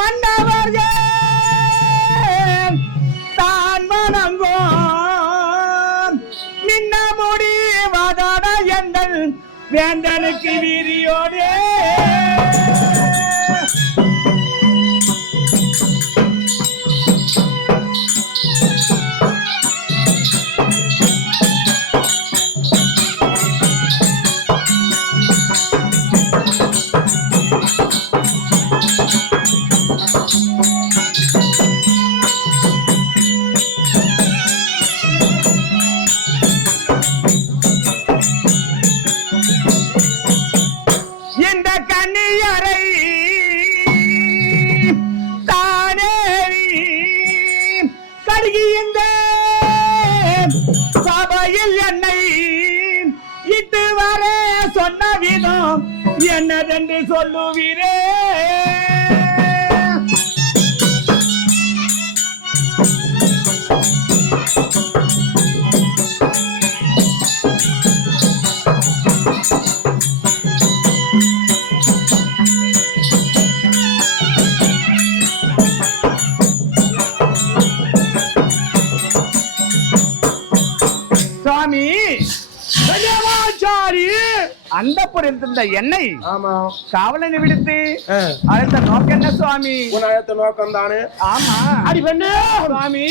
மன்னவர் தான் வணங்கும் மின்ன முடிவாதான எங்கள் வேந்தனுக்கு வீரியோடு என்னதென்று சொல்லுவீரே சுவாமி அந்த இருந்த எண்ணெய் காவலனை விடுத்து அடுத்த நோக்கம் என்ன சுவாமி? அடுத்த நோக்கம் தானே. ஆமா அடி பெண்ணே சுவாமி.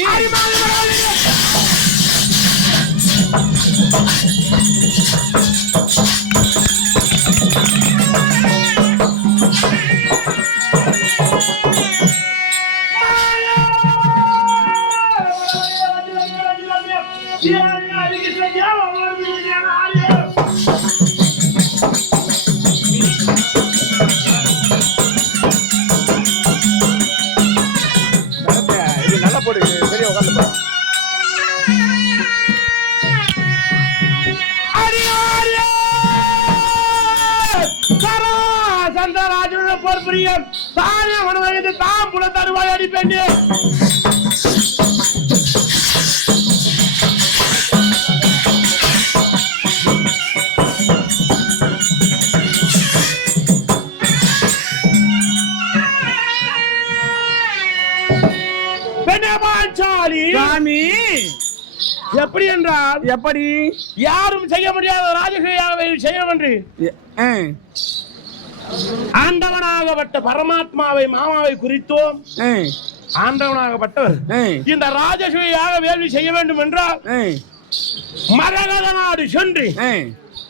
தாம் புல தருவாய் அடி பெண்ணே. சாமி எப்படி என்றால் எப்படி யாரும் செய்ய முடியாத ராஜகிரியாவை செய்ய என்று ஆண்டவனாகப்பட்ட பரமாத்மாவை மாமாவை குறித்தோம். ஆண்டவனாகப்பட்டவர் இந்த ராஜசூயாக வேள்வி செய்ய வேண்டும் என்றால் மரகத நாடு சென்று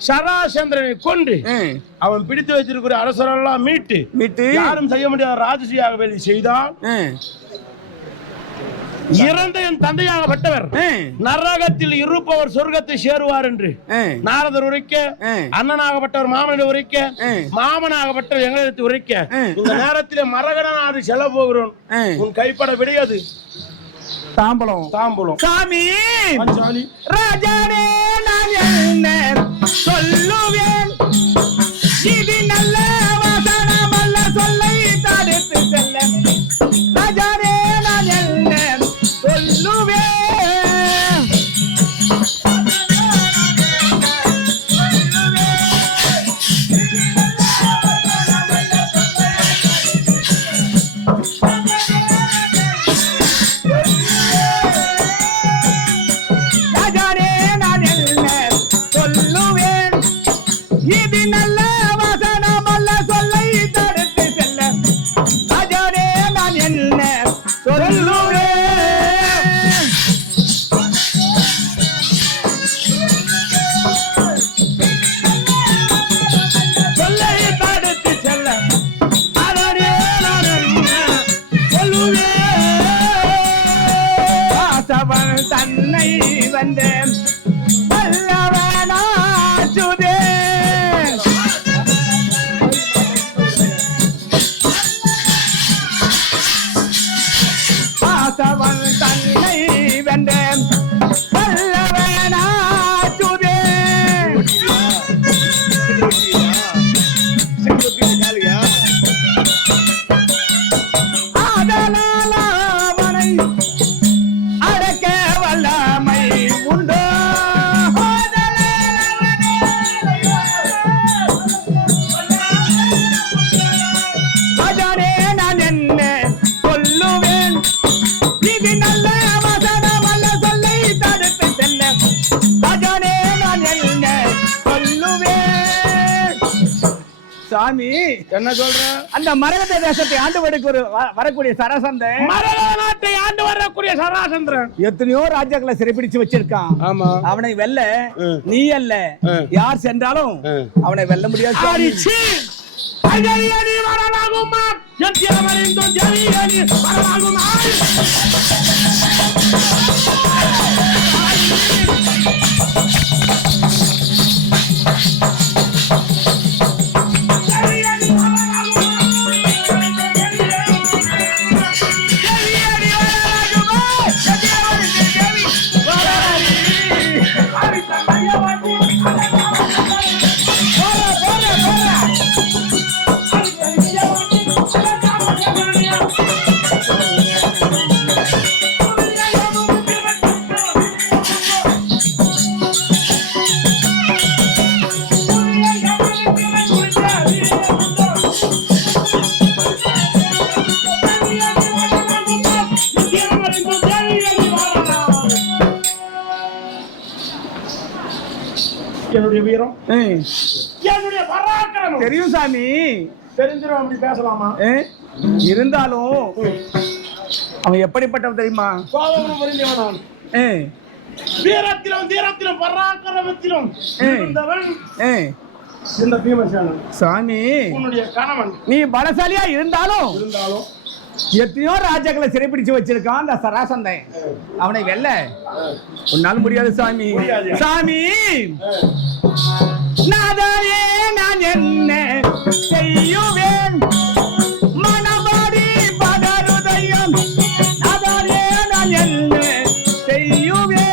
சராசந்திரனை கொண்டு அவன் பிடித்து வச்சிருக்கிற அரசரெல்லாம் மீட்டு யாரும் செய்ய முடியாத ராஜசூயாக வேள்வி செய்தால் இறந்த என் தந்தையாகப்பட்டவர் நரகத்தில் இருப்பவர் சொர்க்கத்தை சேருவார் என்று நாரதர் உரைக்க, அண்ணனாகப்பட்டவர் மாமனிடம் உரைக்க, மாமனாகப்பட்டவர் எங்களிடத்தில் உரைக்க, இந்த நேரத்திலே மரகத நாடு செல்ல போகிறோம். உன் கைப்பட விடையாது தாம்பலம் தாம்பலம். சாமி ராஜானே நான் என்ன சொல்லுவேன், இது நல்ல வசனம் அல்ல சொல்லை தடுத்து செல்ல. ராஜானே நான் என்ன சொல்லுவேன், ராஜானே நான் என்ன சொல்லுவேன், இது நல்ல வசனம் அல்ல சொல்லை தடுத்து செல்ல. ராஜானே நான் என்ன சொல்லுவேன், சொல்லை தடுத்து செல்ல. ராஜானே நான் என்ன சொல்லுவேன், வாசவன் தன்னை வந்தேன் வல்லவனாச்சுதே. வாசவன் தன்னை வந்தேன் வல்லவனாச்சுதே. அதனால் அவனை அடக்க வல்லமை உண்டு. சாமி என்ன சொல்ற? அந்த மரகத தேசத்தை ஆண்டு வரக்கூடிய சராசந்தன், மரகத நாட்டை ஆண்டு வரக்கூடிய சராசந்திரன் எத்தனையோ ராஜாக்களை சிறைப்பிடிச்சு வச்சிருக்கான். ஆமா. அவனை வெல்ல நீ அல்ல யார் சென்றாலும் அவனை வெல்ல முடியாது. வரலாகுமா என்னுடைய வீரம், என்னுடைய பராக்கிரமம் தெரியும் சாமி. தெரிஞ்சிடும். அப்படி பேசலாமா? இருந்தாலும் அவன் எப்படிப்பட்டவன் தெரியுமா? கோபம் வருந்தவன். வீரத்திலும் தீரத்திலும் பராக்கிரமத்திலும் இருந்தவன் இந்த பீமசேனன். சாமி உன்னுடைய கணவன். நீ பலசாலியா இருந்தாலும் எத்தனையோ ராஜாக்களை சிறைப்பிடிச்சு வச்சிருக்கான் அந்த சராசந்தன். அவனை வெல்ல உன்னால் முடியாது சாமி. சாமி நாதாரே நான் என்ன செய்யுவேன், மனபாடி பதருதயம். நாதாரே நான் என்ன செய்யுவேன்.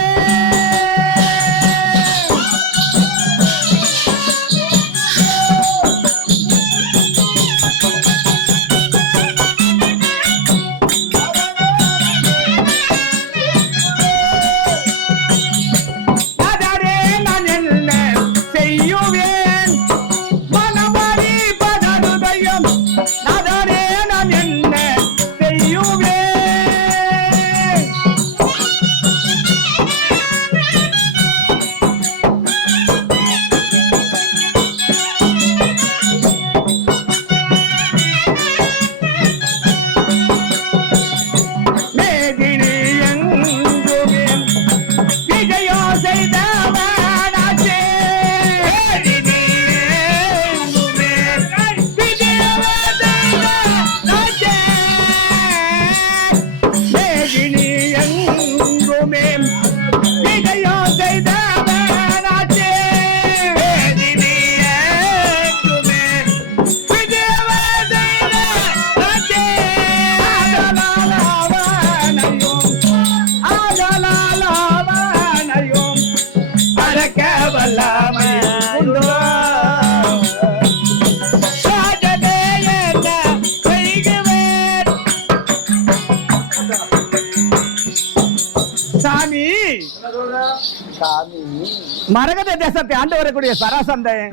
மரகத தேசத்தை ஆண்டு வரக்கூடிய சராசந்தன்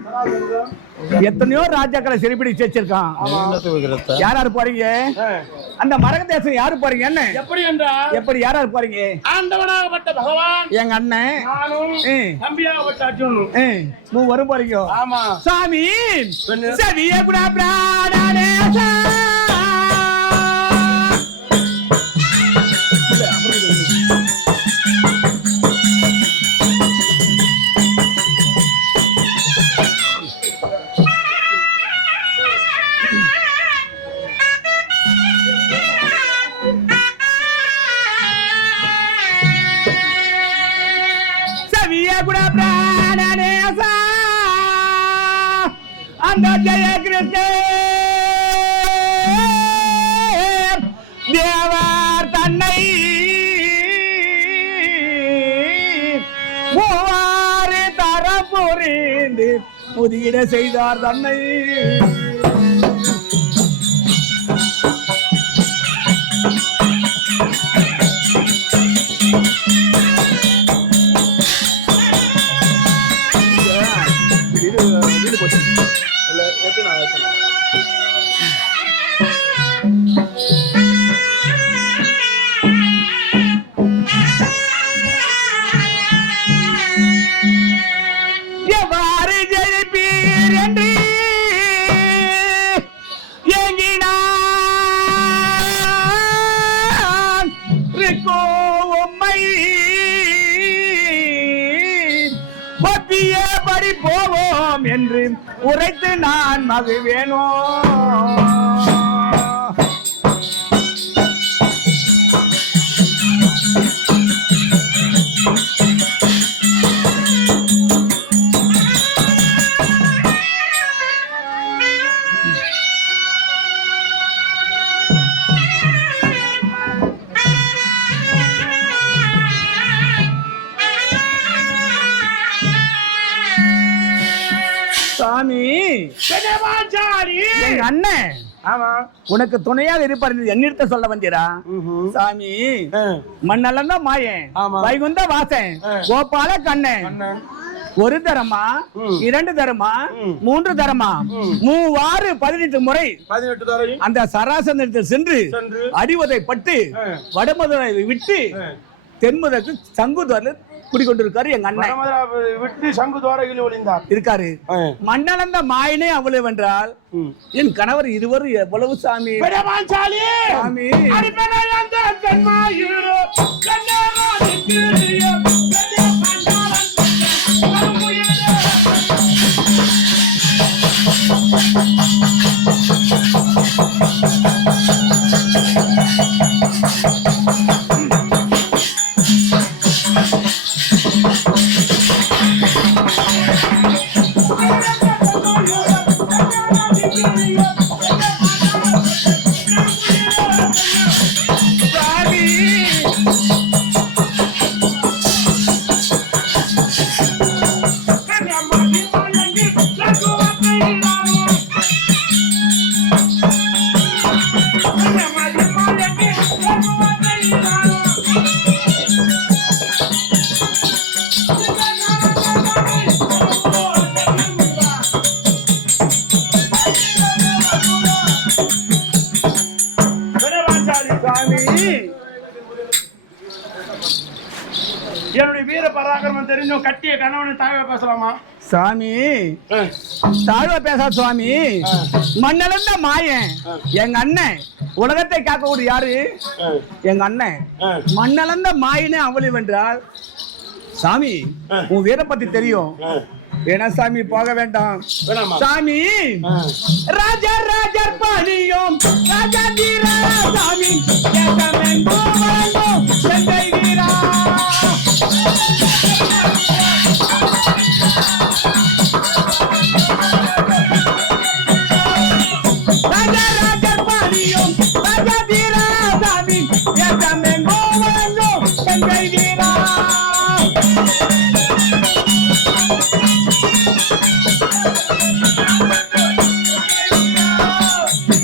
எத்தனையோ ராஜாக்களை சிறைப்பிடிச்சு வச்சிருக்கான். யார் யாரு போறீங்க? அந்த மரகத தேசம் யாரு போறீங்க? என்ன எப்படி என்றா எப்படி யார் யாரு போறீங்க? ஆண்டவனாகப்பட்ட பகவான், எங்க அண்ணன், தம்பியாகப்பட்ட அர்ஜுனன் வரும் போறீங்க. ஆமா சாமி செவிய கூட பிராணனே அந்த ஜெய கிருஷ்ண தேவர் தன்னை மூவாறு தர புரிந்து முதியிட செய்தார் தன்னை. எவ்வாறு ஜெயிப்பீர் என்று உரைத்து நான் மகிழ்வேனோ. சாமி, எங்க அண்ணன் ஆமா உனக்கு துணையாக இருப்பார் என்னிடத்த சொல்ல வந்தீரா? சாமி, மண்ணலன்னா மாயன், வைகுந்த வாசன், கோபால கண்ணன். ஒரு தரமா, 2 தரமா, 3 தரமா, 18 முறை அந்த சராசனத்தில் சென்று அடிவதை பட்டு வடமதுரை விட்டு தென்முதற்கு சங்குதுவாரில் குடிக்கொண்டிருக்காரு எங்க அண்ணன். விட்டு சங்குதுவாரையில் ஒளிந்தார் இருக்காரு. மண்ணளந்த மாயனே அவ்வளவு என்றால் என் கணவர் இருவரும் எவ்வளவு சாமி. சாமி, என்னுடைய வீர பராக்கிரமம் தெரிஞ்சும் கட்டிய கணவனை தாழ்வா பேசலாமா? சாமி, தாழ்வா பேசாத சுவாமி. மண்ணளந்த மாயன் எங்க அண்ணன். உலகத்தை காக்கக்கூடிய யாரு? எங்க அண்ணன். மண்ணளந்த மாயனே அவ்வளவு என்றால் சாமி, உன் வீர பத்தி தெரியும். வேணா சாமி, போக வேண்டாம் சாமி. ராஜா ராஜர் பாணியும் ராஜா தீரா சாமி, செங்கை வீரா. ராஜா ராஜர் பாணியும் ராஜா தீரா சாமி, செங்கை வீரா.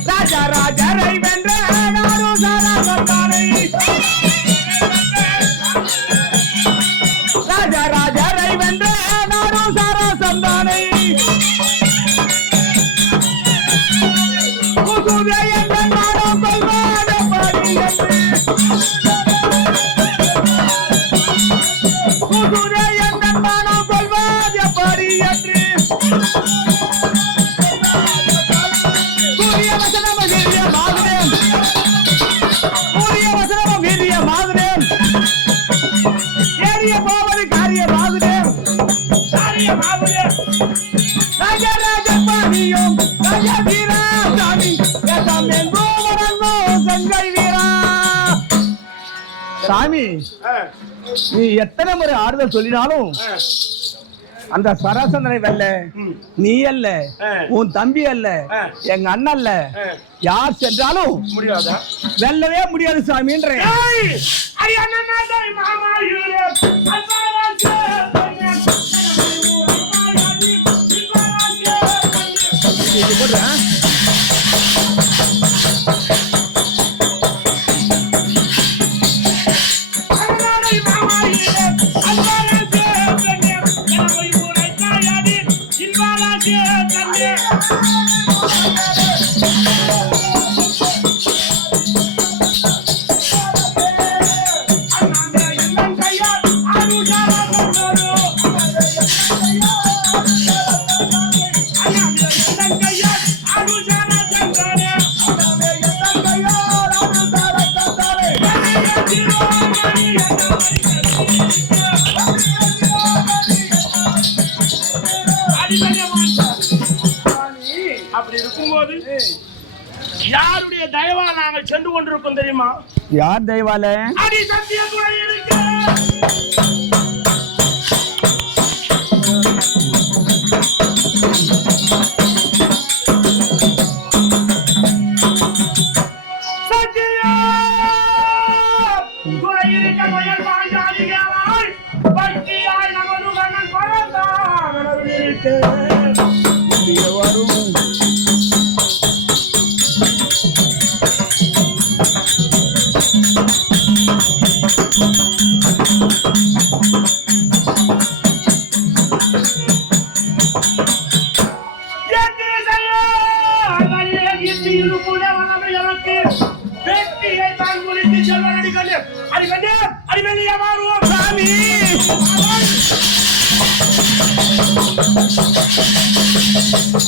ராஜா ராஜரை வென்ற நாடு சாரா சந்தானை. ராஜா ராஜரை வென்ற நாடு சாரா சந்தானை. குசுவே என்ற நாடும் கொள்வாத பாடி என்று. குசுவே என்ற நாடும் கொள்வாத பாடி என்று. சாமி, நீ எத்தனை முறை ஆறுதல் சொல்லினாலும் அந்த சராசந்தனை வெல்ல நீ அல்ல, உன் தம்பி அல்ல, எங்க அண்ணன் அல்ல, யார் சென்றாலும் முடியாதா? வெல்லவே முடியாது சாமின்ற. யாருடைய தயவா நாங்கள் சென்று கொண்டிருக்கோம் தெரியுமா? யார் தெய்வால? அடி சத்திய துணை இருக்கு.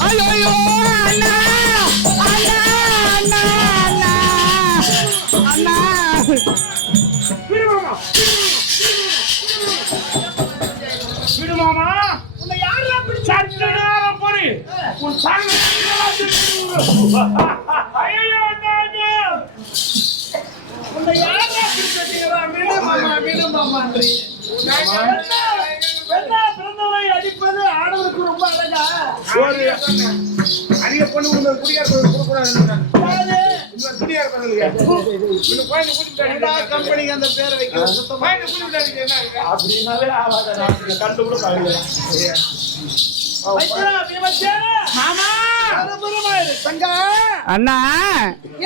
ஐயோ அண்ணா அண்ணா அண்ணா அண்ணா அண்ணா விடுமாமா, உன்னை யாரா பிடிச்சா? நேரம் போறி உன் சாங்க. ஐயோ உன்னை யாரா பிடிச்சா? விடுமாமா பிறந்தவை அடிப்பது ஆடவருக்கு ரொம்ப அழகா. அதிக பொண்ணு கம்பெனிக்கு அந்த பேரை வைக்க அண்ணா.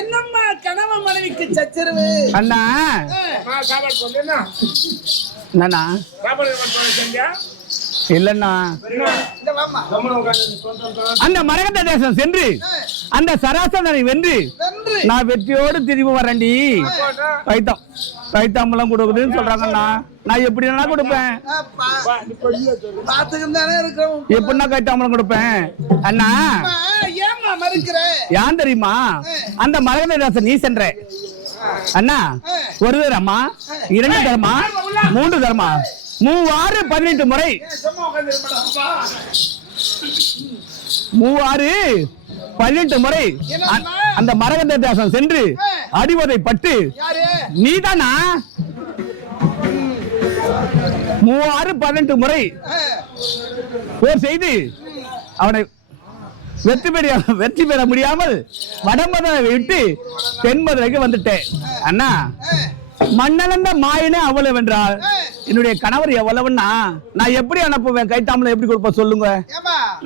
என்னம்மா கணவன் மனைவிக்கு சச்சரவு? அண்ணா சாப்பாடு போடுறேன்னா என்னண்ணா? இல்லண்ணா, அந்த மரகத தேசம் சென்று அந்த சராசரனை வென்று நான் வெற்றியோடு திரும்பி வரேன்டி. கைத்தாம்பலம் கொடுக்குதுன்னு சொல்றாங்கண்ணா. நான் எப்படின்னா கொடுப்பேன்? எப்படின்னா கைத்தாம்பலம் கொடுப்பேன் அண்ணா? ஏன் தெரியுமா? அந்த மரகத தேசம் நீ சென்ற அண்ணா ஒரு தரமா, 2 தரமா, 3 தரமா, 3 18 முறை, 18 முறை அந்த மரகத தேசம் சென்று அடிவதை பட்டு நீதானா? 18 முறை போர் செய்து அவனை வெற்றி பெற முடியாமல் வடமதுரை விட்டு தென்மதுரைக்கு வந்துட்டேன் அண்ணா. மண்ணளந்த மாயனே அவ்வளவு என்றால் என்னுடைய கணவர் எவ்வளவுன்னா நான் எப்படி அனுப்புவேன்? கைத்தாமலை எப்படி கொடுப்ப சொல்லுங்க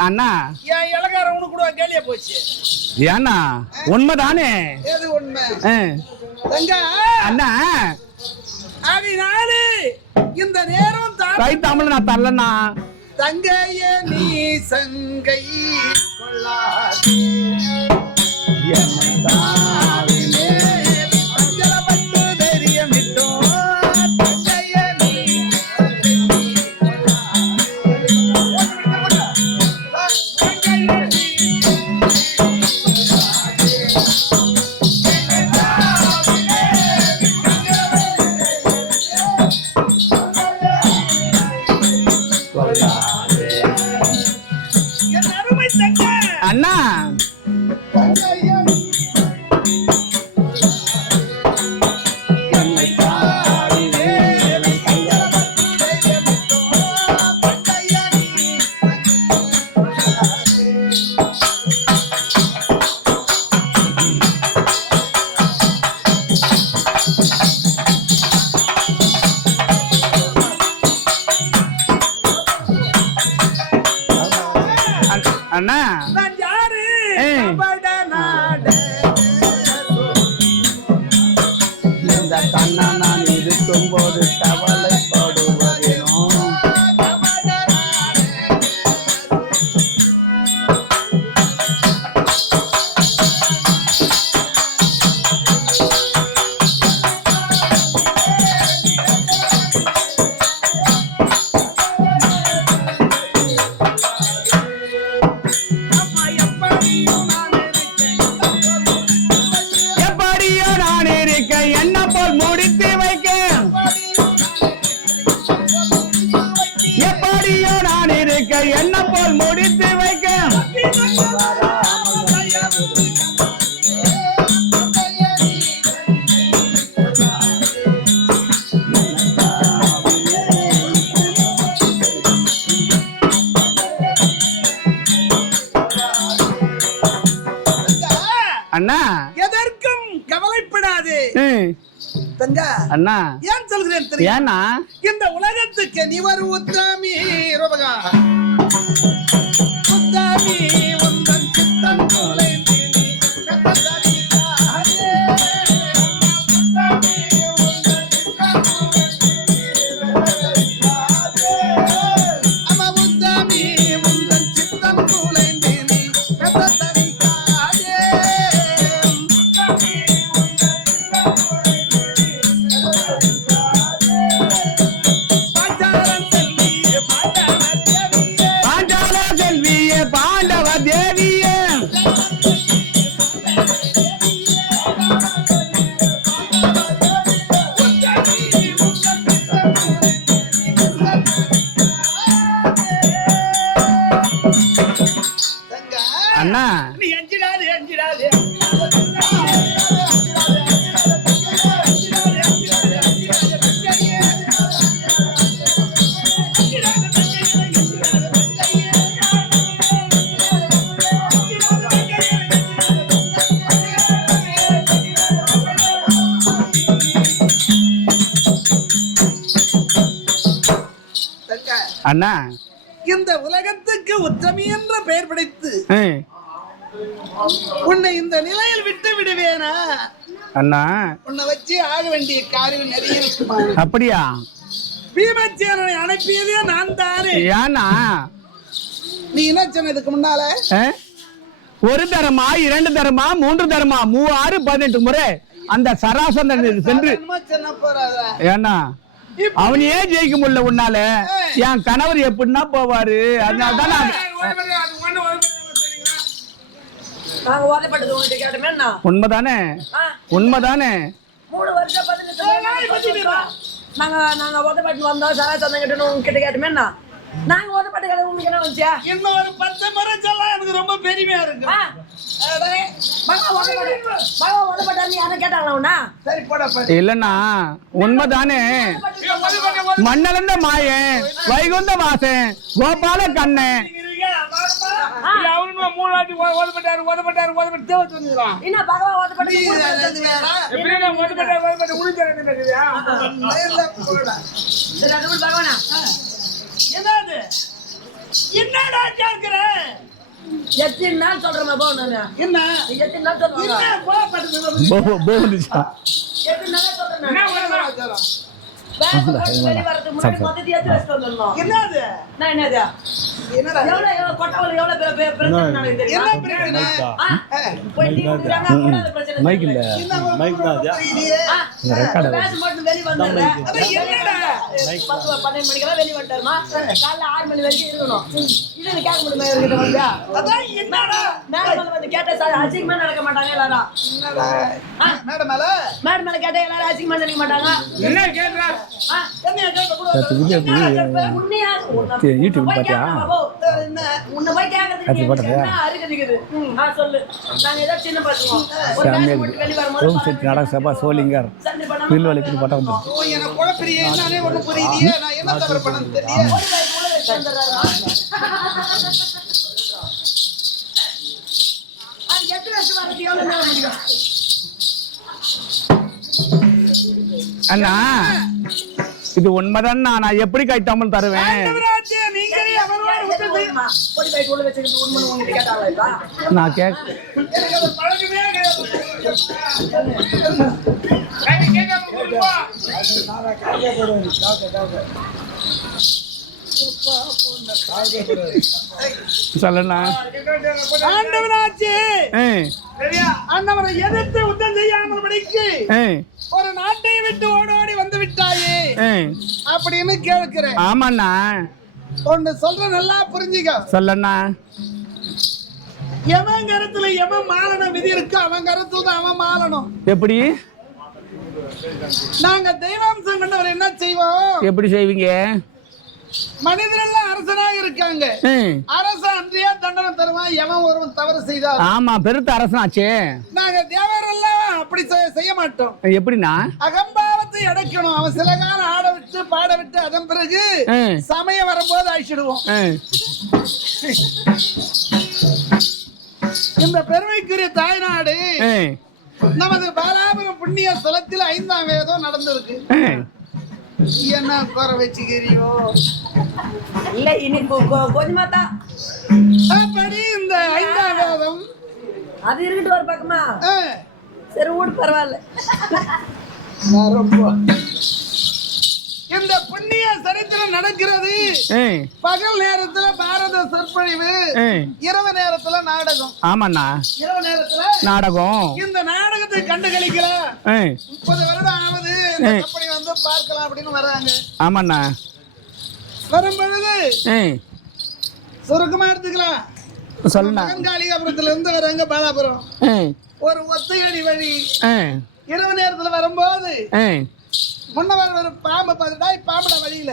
அண்ணா. ஏன்னா உண்மைதானே அண்ணா. இந்த நேரம் கைத்தாமலை நான் தரலண்ணா. தங்கைய நீ சங்கை அண்ணா. அண்ணா இந்த கண்ணா நான் இருக்கும் போது கவலைப்படுவதேனோ. எப்படியோ நான் இருக்க என்ன போல் முடித்து வைக்க கவலைப்படாதே தங்க. அண்ணா ஏன் சொல்கிறேன் தெரியும்? ஏன்னா இந்த உலகத்துக்கு நீ ஒரு உத்தாமி ரோபகா உத்தாமி உந்தன் சித்தம் தொலைந்து நீ கத்தரிக்காதே. உத்தாமி உந்தன் சித்தம் தொலைந்து அம்மா உத்தாமி உந்தன் சித்தம் தொலைந்து நீ கத்தரிக்காதே. பாஞ்சால செல்வியே பாண்டவ தேவியே அண்ணா நீ அஞ்சிடாதே அஞ்சிடாதே. அண்ணா இந்த உலகத்துக்கு உத்தமி என்ற பெயர் படைத்து ஏய், உன்னை இந்த நிலையில் விட்டு விடுவேனா? அண்ணா உன்னை வச்சு ஆக வேண்டிய காரியம் நிறைய இருக்குமா? அப்படியா? பீமச்சேரனை அனுப்பியதே நான் தானே. ஏன்னா நீ என்ன சொன்னதுக்கு முன்னால ஒரு தரமா 2 தரமா 3 தரமா 3 6 18 முறை அந்த சராசந்தன் சென்று சொன்ன போறாத. ஏன்னா அவனையே ஜெயிக்க முடியல உன்னால. என் கணவர் எப்படின்னா போவாரு. அதனாலதான் நான் நாங்க ஓதப்பட்டது உங்ககிட்ட கேட்டோமே என்ன? உண்மைதானே உண்மைதானே 3 வருஷம் 18 நாங்க ஓதப்பட்டு வந்தோம் சராசந்தன் கிட்ட உங்ககிட்ட கேட்டோமே என்ன? நாங்க ஓதப்பட்ட கதை உங்களுக்கு என்ன வந்துச்சா? இன்னும் ஒரு 10 முறை சொல்ல எனக்கு ரொம்ப பெருமையா இருக்கு. ஓதப்பட்டா நீ யாரும் கேட்டாங்களா உன்ன? சரி போடா இல்லன்னா உண்மைதானே. மண்ணளந்த மாயன் வைகுந்த வாசன் கோபால கண்ணன் அவனு 3 வாட்டி ஓதப்பட்டாரு தேவத்து வந்துக்கிறான். என்ன பகவா ஓதப்பட்டு எப்படின்னா ஓதப்பட்டாரு உளுந்தாரு பேசுறியா? சரி அது கூட பகவானா என்னது என்னடா கேக்குற? எத்தனை நாள் சொல்றேன் போ நானு. என்ன எத்தனை நாள் சொல்லுவாங்க? என்ன கோபப்படுறது? போந்துச்சா எத்தனை நாளா சொல்றேன் என்ன நான்? ஓதப்பட்டாரு? பேங்க் போட்டு வெளிய வரதுக்கு முன்னாடி மொத்தத்தை ஏத்தி வச்சுட்டு வந்துடணும். என்னது நான் என்னது? என்னடா எவ்வளவு கொட்டவள் எவ்வளவு பிரச்சனை நடக்குது தெரியுமா? என்ன பிரச்சனை? போய் டீ குடிக்கிறாங்க, கூட அந்த பிரச்சனை மைக் இல்ல மைக் தான் பேச மட்டும் வெளிய வந்துடுறேன். என்னடா 10-12 மணிக்கெல்லாம் வெளிய வந்துட்டாருமா. காலைல 6 மணி வரைக்கும் இருக்கணும். இது கேட்க முடியுமா இவர்கிட்ட வந்து? அதான் என்னடா மேடம் வந்து கேட்டா சார் அசிங்கமா நடக்க மாட்டாங்க எல்லாரும். மேடம் மேல மேடம் மேல கேட்டா எல்லாரும் அசிங்கமா நினைக்க மாட்டாங்க. என்ன கேட்கறா? என்ன கேட்க கூட உன்னையா யூடியூப் பாத்தியா? என்ன உன்னை போய் கேட்கறதுக்கு என்ன அருகதிக்குது? சொல்லு. நாங்க ஏதோ சின்ன பசங்க ஒரு பேச மட்டும் வெளிய வரும்போது நாடக சபா சோலிங்கர் சண்டை பண்ணாம திருவள்ளுவர் பட்டம் வந்து ஓ எனக்கு குழப்பறியே நானே ஒண்ணு புரியுதியே நான் என்ன தவறு பண்ணேன்னு தெரியல ஒரு கை கூட வச்சு வந்துடுறாரா? அது எத்தனை வருஷம் வரைக்கும் எவ்வளவு நேரம் முடியும்? அண்ணா இது உண்மைதான். நான் எப்படி கை தமிழ் தருவேன்? ஆண்டவராஜே நீங்களே அவரோட விட்டு தெரியுமா? பொடி பை உள்ள வச்சுக்கிட்டு உண்மை உங்ககிட்ட கேட்டாங்களா இப்ப? நான் கேட்க எனக்கு அது பழக்கமே கிடையாது கேட்காம போடுப்பா. சொல்லண்ணா. ஆண்டவராஜே சரியா? ஆண்டவரை எதிர்த்து யுத்தம் செய்யாமல் படிக்கு ஒரு நாட்டை விட்டு ஓடோடி வந்து விட்டாயே அப்படின்னு கேட்கிறேன். ஆமாண்ணா ஒன்னு சொல்ற நல்லா புரிஞ்சுக்க. சொல்லண்ணா. எவன் கருத்துல எவன் மாலனம் விதி இருக்கு அவன் கருத்துல தான் அவன் மாலனம். எப்படி நாங்க தெய்வாம்சம் கொண்டவர் என்ன செய்வோம்? எப்படி செய்வீங்க? மனிதரெல்லாம் அரசனாக இருக்காங்க. அரசன் அன்றையா தண்டனை தருவான் எவன் ஒருவன் தவறு செய்தால். ஆமா பெருத்த அரசனாச்சே. நாங்க தேவரெல்லாம் அப்படி செய்ய மாட்டோம். எப்படின்னா அகம்பாவத்தை அடைக்கணும். அவன் சில காலம் ஆட விட்டு பாட விட்டு அதன் பிறகு சமயம் வரும்போது அழிச்சிடுவோம். இந்த பெருமைக்குரிய தாய்நாடு நமது பாலாபுரம் புண்ணிய ஸ்தலத்தில் 5ஆம் வேதம் நடந்திருக்கு. என்ன குறை வச்சுக்கிறியோ? இல்ல இனி கொஞ்சமா தான். அப்படி இந்த 5ஆம் வேதம் அது இருக்கட்டும் ஒரு பக்கமா. சரி ஊடு பரவாயில்ல. இந்த புண்ணிய சரித்திரம் நடக்கிறது. பகல் நேரத்துல பாரத சொற்பொழிவு, இரவு நேரத்துல நாடகம். ஆமாண்ணா, இரவு நேரத்துல நாடகம். இந்த நாடகத்தை கண்டு கழிக்கலாம். 30 வருடம் ஆகுது அப்படி வந்து பார்க்கலாம் அப்படின்னு வராங்க. ஆமாண்ணா, வரும் பொழுது சுருக்கமா எடுத்துக்கலாம். சொல்லுண்ணா. காளிகாபுரத்துல இருந்து வராங்க பாலாபுரம். ஒரு ஒத்தையடி வழி. இரவு நேரத்துல வரும்போது முன்னவர் ஒரு பாம்பை பார்த்துட்டா பாம்புட வழியில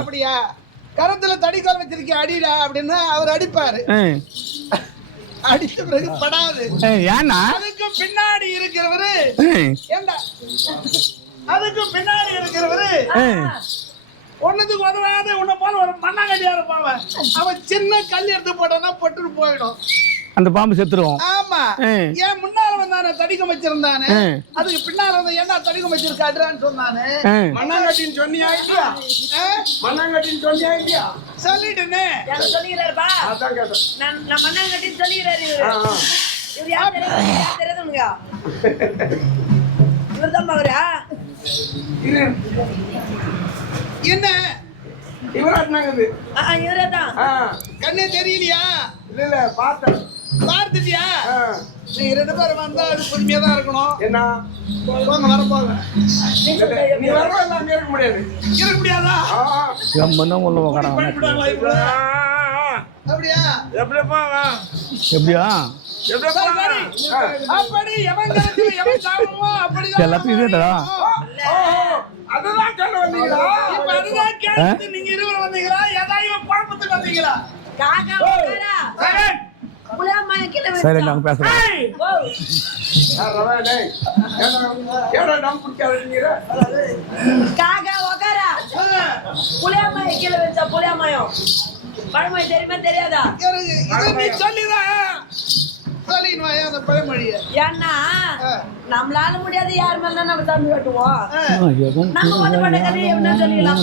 அப்படியா கரத்துல தடிக்கால் வச்சிருக்க அடிடா அப்படின்னு அவர் அடிப்பாரு. அடிச்ச பிறகு படாது. அதுக்கு பின்னாடி இருக்கிறவரு ஏண்டா அதுக்கு பின்னாடி இருக்கிறவரு ஒண்ணுத்துக்கு உதவாது உன்னை போல ஒரு மண்ணாங்கட்டியா இருப்பான். அவன் சின்ன கல் எடுத்து போட்டானா பொட்டுன்னு போயிடும். அந்த பாம்பு செத்துரும். ஆமா, ஏன் முன்னால வந்தானே தடிக்கம் வச்சிருந்தானே, அதுக்கு பின்னால வந்து என்ன தடிக்கம் வச்சிருக்காடுறான்னு சொன்னானே. மண்ணாங்கட்டின்னு சொன்னியா இல்லையா? மண்ணாங்கட்டின்னு சொன்னியா இல்லையா? சொல்லிட்டுனே சொல்லிக்கிறாருப்பா. அதான் கேட்டேன். நான் மண்ணாங்கட்டின்னு சொல்லிக்கிறாரு. இவர் யார் தெரியாதுங்க. இவர் தான் பாக்குறா என்ன இவராட்டினாங்க. இவரே தான். கண்ணே தெரியலையா? இல்ல பார்த்தேன். பார்த்துட்டியா? நீ 2 பேரும் வந்தா அது பொறுமையா தான் இருக்கணும். என்ன போங்க வரப்போங்க. நீ வரலாம், அங்க இருக்க முடியாது. இருக்க முடியாதா? அப்படியா? எப்படியா? அப்படி எவன் எவன் சாப்பிடுவோ அப்படிதான் எல்லாத்தையும் அதுதான் சொல்ல வந்தீங்களா? இப்ப அதுதான் கேட்டு நீங்க இருவரும் வந்தீங்களா? ஏதாவது குழப்பத்துக்கு வந்தீங்களா? காக்கா புளியம்மா கீழே சரி, நாங்க பேசுறோம். காக்கா உக்காரா புளியம்மா கீழே வச்சா புளியம்மாயம் பழமொழி தெரியுமா தெரியாதா? நீ சொல்லிதான் சொல்லிடுவாயா அந்த பழமொழிய? ஏன்னா நம்மளால முடியாது, யார் மேல நம்ம தம்பி கட்டுவோம். நம்ம ஒண்ணு பண்ண கதை என்ன சொல்லிடலாம்.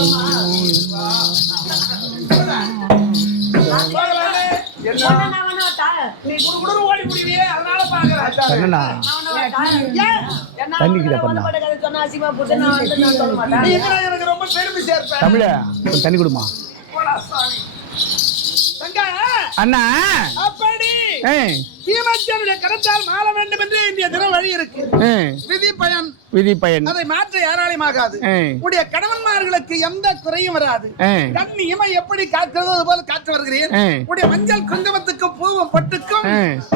நீ குடுகுடு ஓடி முடிவியே, அதனால பாக்குறேன். எனக்கு ரொம்ப பெருமை சேர்ப்பேன். தமிழ தண்ணி கொடுமா அண்ணா. அப்படி சீமச்சனுடைய கரத்தால் மாற வேண்டும் என்று இந்திய தினம் வழி இருக்கு. விதி பயன் அதை மாற்ற யாராலையும் ஆகாது. உடைய கணவன்மார்களுக்கு எந்த குறையும் வராது. கண் இமை எப்படி காக்கிறது அது போல காற்று வருகிறேன். உடைய மஞ்சள் குங்குமத்துக்கும் பூவும் பொட்டுக்கும்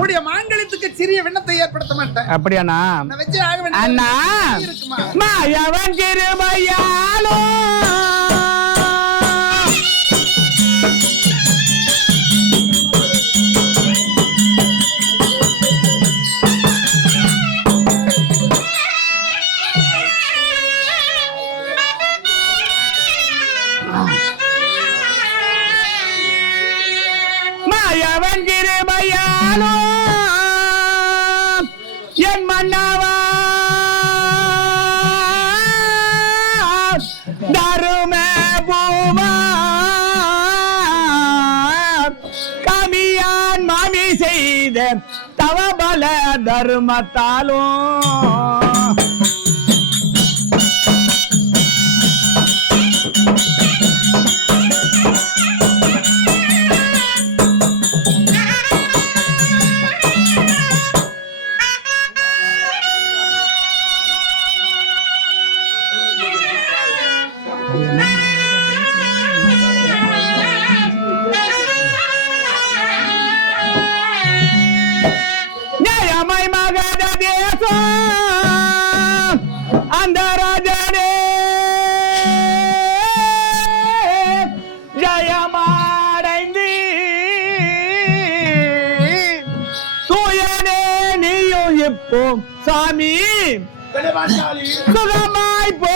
உடைய மாங்கல்யத்துக்கு சிறிய விண்ணத்தை ஏற்படுத்த மாட்டேன். அப்படியாண்ணா? வச்சு ஆக வேண்டும் அண்ணா. மாயவன் கிருபையாலோ மாயவன் கிருபையாலோ என் மன்னவா தரும பூவா கமியான் மாமி செய்த தவபல தர்மத்தாலும் நியாயமாய் மகத தேசம் அந்த ராஜனே ஜயமாடைந்து தூயனே நீயும் இப்போ சாமி சுகமாய் போ